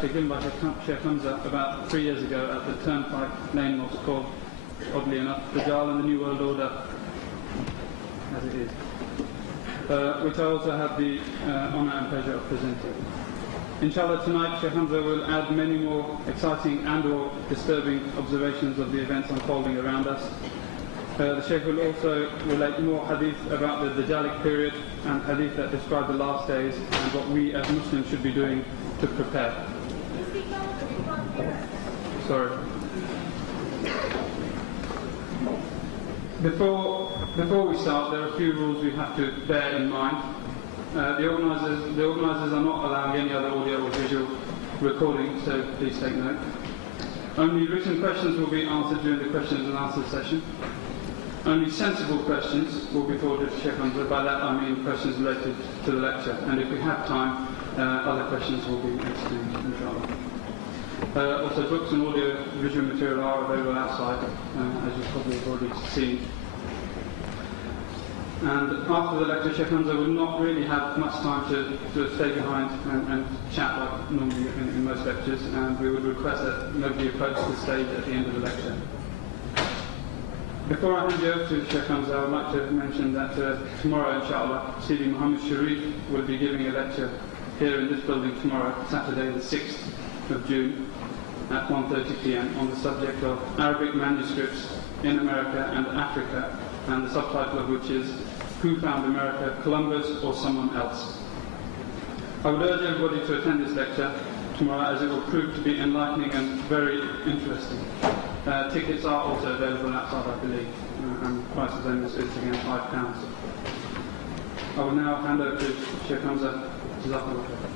Given by Sheikh Hamza about 3 years ago at the Turnpike Lane Mosque called, oddly enough, Dajjal and the New World Order, as it is, which I also have the honour and pleasure of presenting. Inshallah, tonight Sheikh Hamza will add many more exciting and or disturbing observations of the events unfolding around us. The Sheikh will also relate more hadith about the Dajjalic period and hadith that describe the last days and what we as Muslims should be doing to prepare. Sorry. Before we start, there are a few rules we have to bear in mind. The organisers are not allowing any other audio or visual recording, so please take note. Only written questions will be answered during the questions and answers session. Only sensible questions will be forwarded to Sheikh Hamza. By that I mean questions related to the lecture, and if we have time, other questions will be exchanged, inshallah. Also, books and audio visual material are available outside, as you've probably already seen. And after the lecture, Sheikh Hamza will not really have much time to stay behind and chat like normally in most lectures, and we would request that nobody approach the stage at the end of the lecture. Before I hand you over to Sheikh Hamza, I would like to mention that tomorrow, inshallah, Sidi Muhammad Sharif will be giving a lecture here in this building tomorrow, Saturday the 6th of June at 1:30 p.m. on the subject of Arabic manuscripts in America and Africa, and the subtitle of which is Who Found America, Columbus or Someone Else? I would urge everybody to attend this lecture tomorrow, as it will prove to be enlightening and very interesting. Tickets are also available outside, I believe, and the price of them is again £5. I will now hand over to Sheikh Hamza. Jazakallah khair.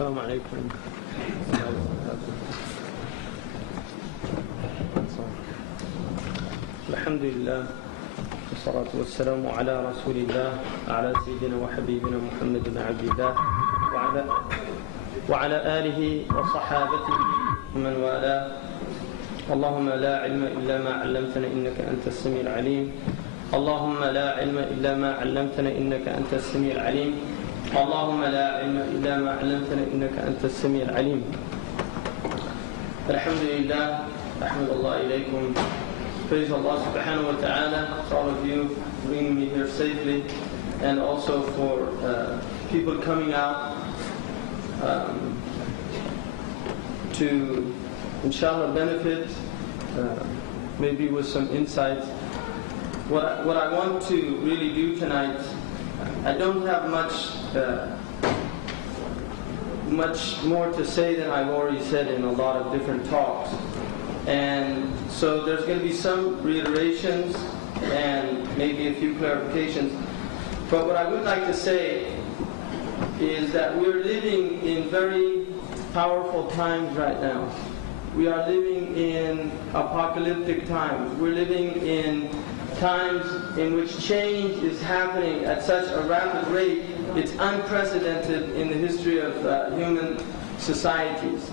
السلام عليكم. الحمد لله والصلاة والسلام على رسول الله على سيدنا وحبيبنا محمد بن عبد الله وعلى آله وصحابته ومن والاه. اللهم لا علم إلا ما علمتنا إنك أنت السميع العليم. اللهم لا علم إلا ما علمتنا إنك أنت السميع العليم. اللهم لا علم إلا ما علمتنا إنك أنت السميع العليم. الحمد لله. أحمد الله إليكم. Praise Allah subhanahu wa ta'ala for all of you bringing me here safely, and also for people coming out to inshallah benefit maybe with some insight. What I want to really do tonight, I don't have much more to say than I've already said in a lot of different talks. And so there's going to be some reiterations and maybe a few clarifications. But what I would like to say is that we're living in very powerful times right now. We are living in apocalyptic times. We're living in times in which change is happening at such a rapid rate, it's unprecedented in the history of human societies.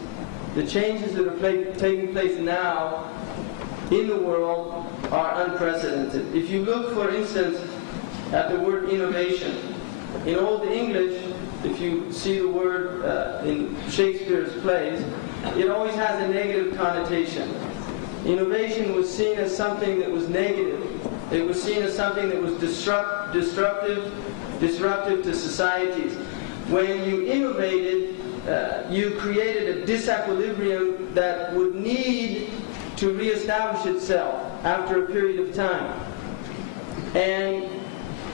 The changes that are taking place now in the world are unprecedented. If you look, for instance, at the word innovation, in Old English, if you see the word in Shakespeare's plays, it always has a negative connotation. Innovation was seen as something that was negative. It was seen as something that was disruptive to societies. When you innovated, you created a disequilibrium that would need to reestablish itself after a period of time. And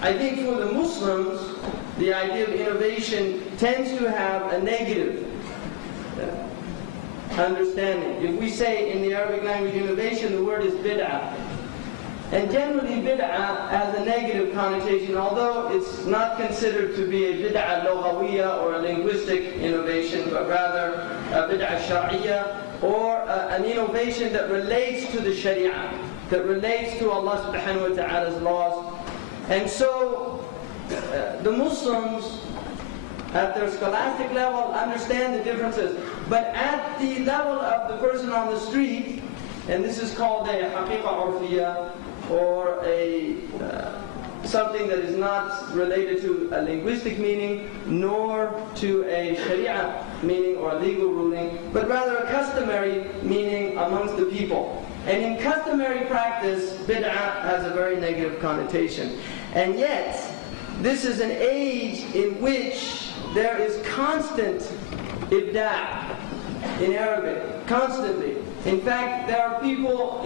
I think for the Muslims, the idea of innovation tends to have a negative understanding. If we say in the Arabic language innovation, the word is bid'ah. And generally bid'ah has a negative connotation, although it's not considered to be a bid'ah lughawiyya or a linguistic innovation, but rather a bid'ah shar'iyya, or an innovation that relates to the sharia. that relates to Allah subhanahu wa ta'ala's laws. And so the Muslims at their scholastic level understand the differences, but at the level of the person on the street, and this is called a haqiqa urfiyya, or a something that is not related to a linguistic meaning nor to a sharia meaning or a legal ruling, but rather a customary meaning amongst the people. And in customary practice, bid'ah has a very negative connotation. And yet, this is an age in which there is constant ibda' in Arabic, constantly. In fact, there are people,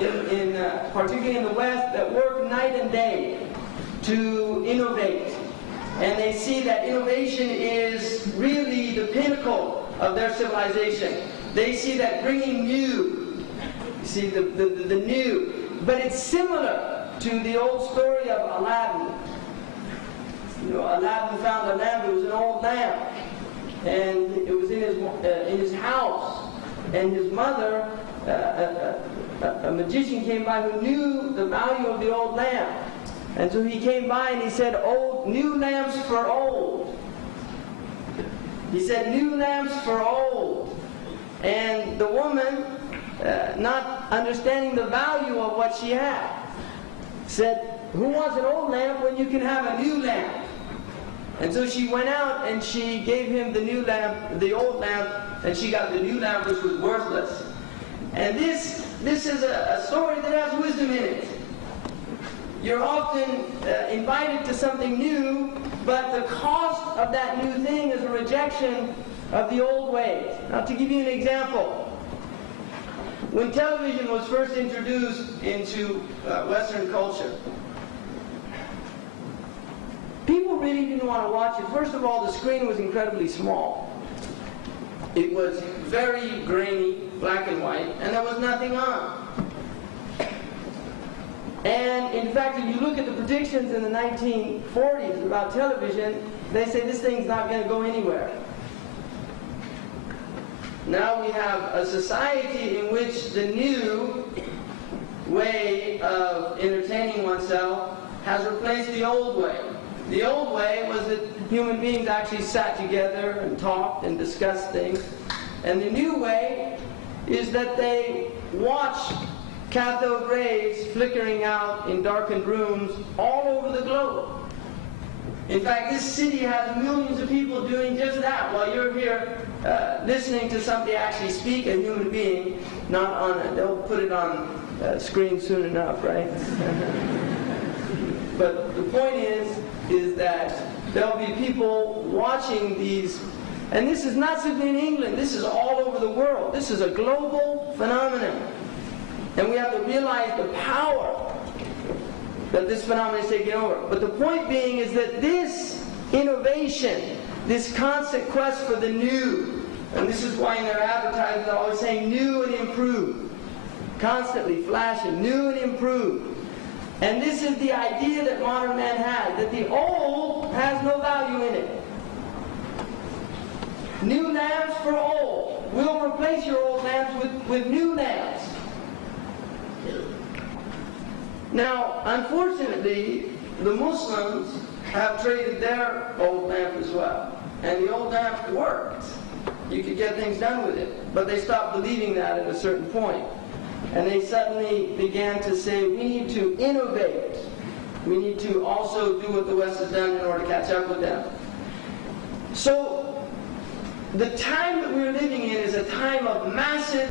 particularly in the West, that work night and day to innovate. And they see that innovation is really the pinnacle of their civilization. They see that bringing new, you see the new, but it's similar to the old story of Aladdin. You know, Aladdin found a lamp. It was an old lamp, and it was in his house. And his mother, a magician, came by who knew the value of the old lamp. And so he came by and he said, "Old, new lamps for old." He said, "New lamps for old." And the woman, not understanding the value of what she had, said, "Who wants an old lamp when you can have a new lamp?" And so she went out and she gave him the new lamp, the old lamp, and she got the new lamp, which was worthless. And this is a story that has wisdom in it. You're often invited to something new, but the cost of that new thing is a rejection of the old ways. Now, to give you an example, when television was first introduced into Western culture, people really didn't want to watch it. First of all, the screen was incredibly small. It was very grainy, black and white, and there was nothing on. And in fact, if you look at the predictions in the 1940s about television, they say this thing's not going to go anywhere. Now we have a society in which the new way of entertaining oneself has replaced the old way. The old way was that human beings actually sat together and talked and discussed things. And the new way is that they watch cathode rays flickering out in darkened rooms all over the globe. In fact, this city has millions of people doing just that while you're here listening to somebody actually speak, a human being, not on it. They'll put it on screen soon enough, right? But the point is that there'll be people watching these, and this is not simply in England, this is all over the world. This is a global phenomenon. And we have to realize the power that this phenomenon is taking over. But the point being is that this innovation, this constant quest for the new, and this is why in their advertising they're always saying new and improved, constantly flashing, new and improved. And this is the idea that modern man has, that the old has no value in it. New lamps for old. We'll replace your old lamps with new lamps. Now, unfortunately, the Muslims have traded their old lamp as well. And the old lamp worked. You could get things done with it. But they stopped believing that at a certain point. And they suddenly began to say, we need to innovate. We need to also do what the West has done in order to catch up with them. So, the time that we're living in is a time of massive